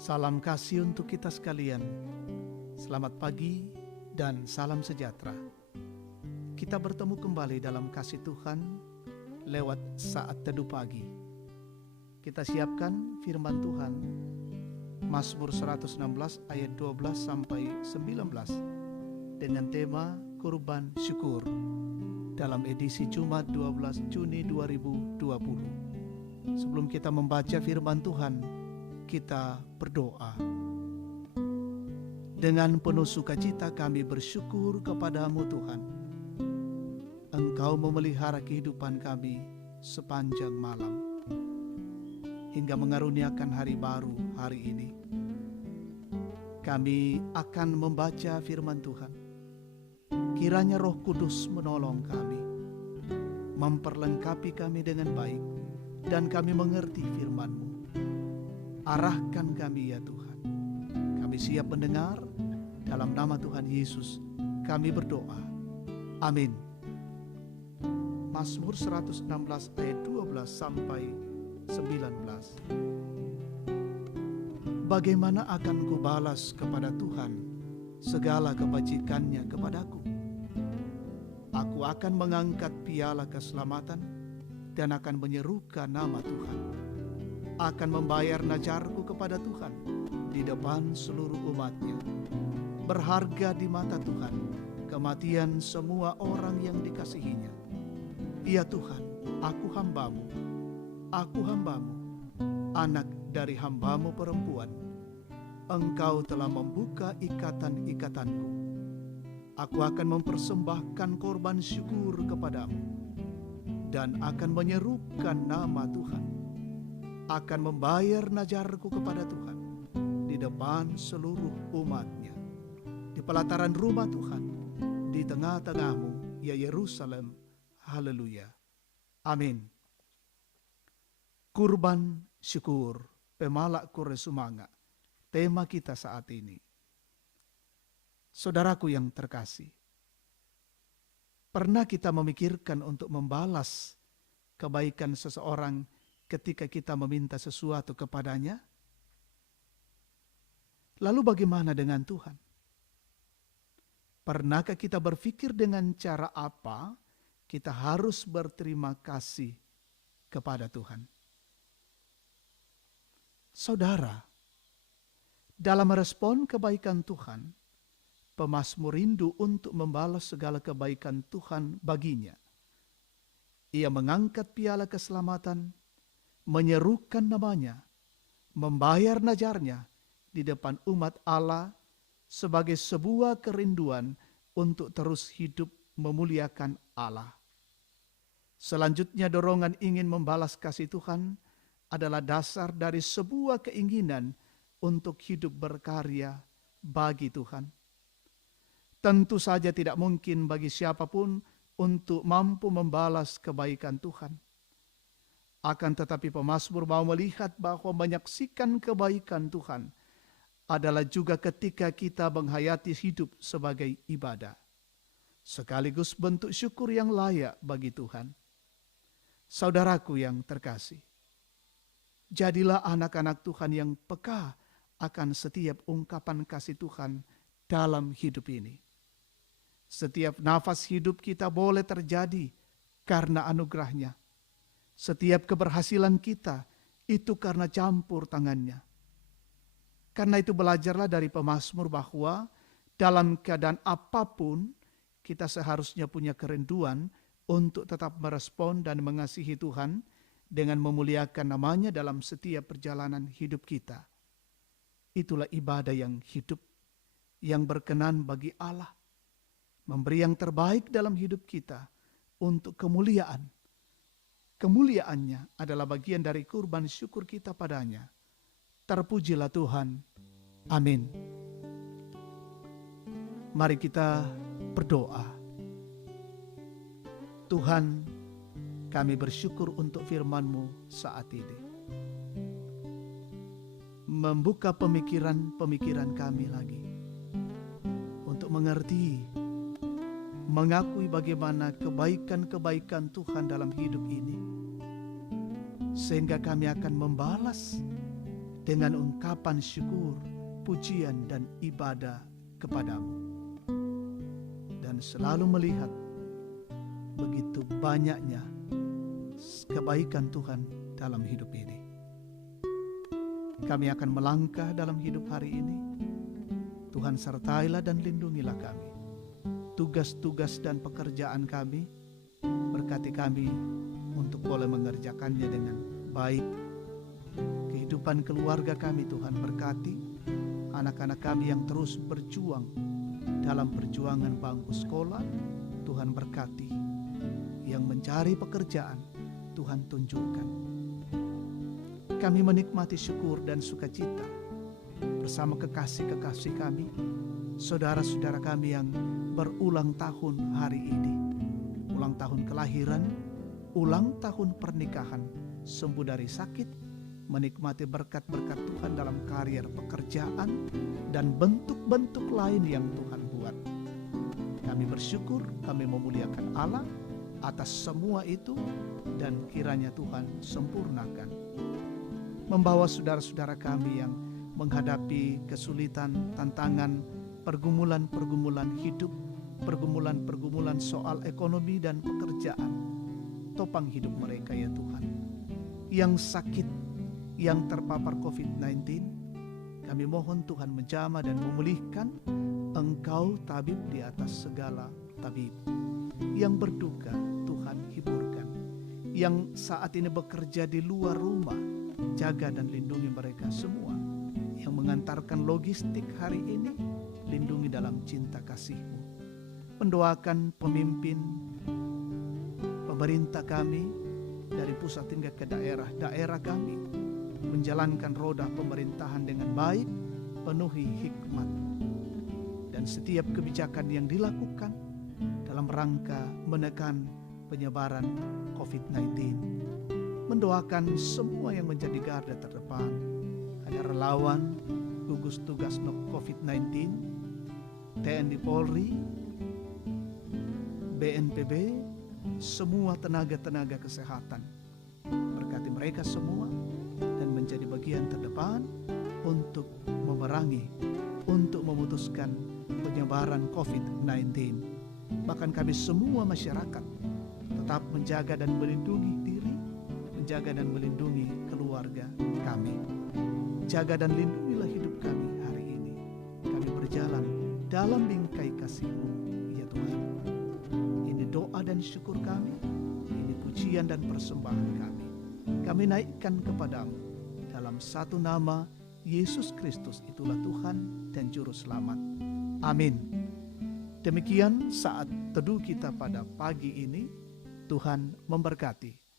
Salam kasih untuk kita sekalian. Selamat pagi dan salam sejahtera. Kita bertemu kembali dalam kasih Tuhan lewat saat teduh pagi. Kita siapkan firman Tuhan Mazmur 116 ayat 12 sampai 19 dengan tema kurban syukur dalam edisi Jumat 12 Juni 2020. Sebelum kita membaca firman Tuhan, kita berdoa. Dengan penuh sukacita kami bersyukur kepadamu Tuhan. Engkau memelihara kehidupan kami sepanjang malam, hingga mengaruniakan hari baru hari ini. Kami akan membaca firman Tuhan. Kiranya Roh Kudus menolong kami, memperlengkapi kami dengan baik, dan kami mengerti firman-Mu. Arahkan kami ya Tuhan. Kami siap mendengar. Dalam nama Tuhan Yesus kami berdoa. Amin. Mazmur 116 ayat 12 sampai 19. Bagaimana akan kubalas kepada Tuhan segala kebajikannya kepadaku? Aku akan mengangkat piala keselamatan dan akan menyerukan nama Tuhan. Akan membayar najarku kepada Tuhan di depan seluruh umatnya. Berharga di mata Tuhan kematian semua orang yang dikasihinya. Ya Tuhan, aku hambamu, anak dari hambamu perempuan. Engkau telah membuka ikatan-ikatanku. Aku akan mempersembahkan korban syukur kepadamu dan akan menyerukan nama Tuhan. Akan membayar najarku kepada Tuhan di depan seluruh umatnya. Di pelataran rumah Tuhan, di tengah-tengahmu, ya Yerusalem. Haleluya. Amin. Kurban syukur, pemalak kure sumanga. Tema kita saat ini. Saudaraku yang terkasih, pernah kita memikirkan untuk membalas kebaikan seseorang ketika kita meminta sesuatu kepadanya? Lalu bagaimana dengan Tuhan? Pernahkah kita berpikir dengan cara apa kita harus berterima kasih kepada Tuhan? Saudara, dalam respon kebaikan Tuhan, pemazmur rindu untuk membalas segala kebaikan Tuhan baginya. Ia mengangkat piala keselamatan, menyerukan namanya, membayar najarnya di depan umat Allah sebagai sebuah kerinduan untuk terus hidup memuliakan Allah. Selanjutnya dorongan ingin membalas kasih Tuhan adalah dasar dari sebuah keinginan untuk hidup berkarya bagi Tuhan. Tentu saja tidak mungkin bagi siapapun untuk mampu membalas kebaikan Tuhan. Akan tetapi pemazmur mau melihat bahwa menyaksikan kebaikan Tuhan adalah juga ketika kita menghayati hidup sebagai ibadah, sekaligus bentuk syukur yang layak bagi Tuhan. Saudaraku yang terkasih, jadilah anak-anak Tuhan yang peka akan setiap ungkapan kasih Tuhan dalam hidup ini. Setiap nafas hidup kita boleh terjadi karena anugerahnya. Setiap keberhasilan kita itu karena campur tangannya. Karena itu belajarlah dari pemazmur bahwa dalam keadaan apapun kita seharusnya punya kerinduan untuk tetap merespon dan mengasihi Tuhan dengan memuliakan namanya dalam setiap perjalanan hidup kita. Itulah ibadah yang hidup, yang berkenan bagi Allah. Memberi yang terbaik dalam hidup kita untuk kemuliaan. Kemuliaannya adalah bagian dari kurban syukur kita padanya. Terpujilah Tuhan. Amin. Mari kita berdoa. Tuhan, kami bersyukur untuk firman-Mu saat ini. Membuka pemikiran-pemikiran kami lagi. Untuk mengerti, mengakui bagaimana kebaikan-kebaikan Tuhan dalam hidup ini. Sehingga kami akan membalas dengan ungkapan syukur, pujian, dan ibadah kepadamu. Dan selalu melihat begitu banyaknya kebaikan Tuhan dalam hidup ini. Kami akan melangkah dalam hidup hari ini. Tuhan sertailah dan lindungilah kami. Tugas-tugas dan pekerjaan kami, berkati kami untuk boleh mengerjakannya dengan baik. Kehidupan keluarga kami Tuhan berkati. Anak-anak kami yang terus berjuang dalam perjuangan bangku sekolah, Tuhan berkati. Yang mencari pekerjaan, Tuhan tunjukkan. Kami menikmati syukur dan sukacita bersama kekasih-kekasih kami, saudara-saudara kami yang berulang tahun hari ini. Ulang tahun kelahiran, ulang tahun pernikahan, sembuh dari sakit, menikmati berkat-berkat Tuhan dalam karier pekerjaan, dan bentuk-bentuk lain yang Tuhan buat. Kami bersyukur, kami memuliakan Allah atas semua itu, dan kiranya Tuhan sempurnakan. Membawa saudara-saudara kami yang menghadapi kesulitan, tantangan, pergumulan-pergumulan hidup, pergumulan-pergumulan soal ekonomi dan pekerjaan. Topang hidup mereka ya Tuhan. Yang sakit, yang terpapar COVID-19, kami mohon Tuhan menjamah dan memulihkan. Engkau tabib di atas segala tabib. Yang berduka, Tuhan hiburkan. Yang saat ini bekerja di luar rumah, jaga dan lindungi mereka semua. Yang mengantarkan logistik hari ini, lindungi dalam cinta kasih-Mu. Mendoakan pemimpin pemerintah kami dari pusat hingga ke daerah kami, menjalankan roda pemerintahan dengan baik, penuhi hikmat. Dan setiap kebijakan yang dilakukan dalam rangka menekan penyebaran COVID-19. Mendoakan semua yang menjadi garda terdepan. Ada relawan, gugus tugas COVID-19, TNI Polri, BNPB, semua tenaga-tenaga kesehatan. Berkati mereka semua dan menjadi bagian terdepan untuk memerangi, untuk memutuskan penyebaran COVID-19. Bahkan kami semua masyarakat tetap menjaga dan melindungi diri, menjaga dan melindungi keluarga kami. Jaga dan lindungilah hidup kami hari ini. Kami berjalan dalam bingkai kasih-Mu, ya Tuhan. Ini doa dan syukur kami, ini pujian dan persembahan kami. Kami naikkan kepadamu dalam satu nama, Yesus Kristus, itulah Tuhan dan Juru Selamat. Amin. Demikian saat teduh kita pada pagi ini. Tuhan memberkati.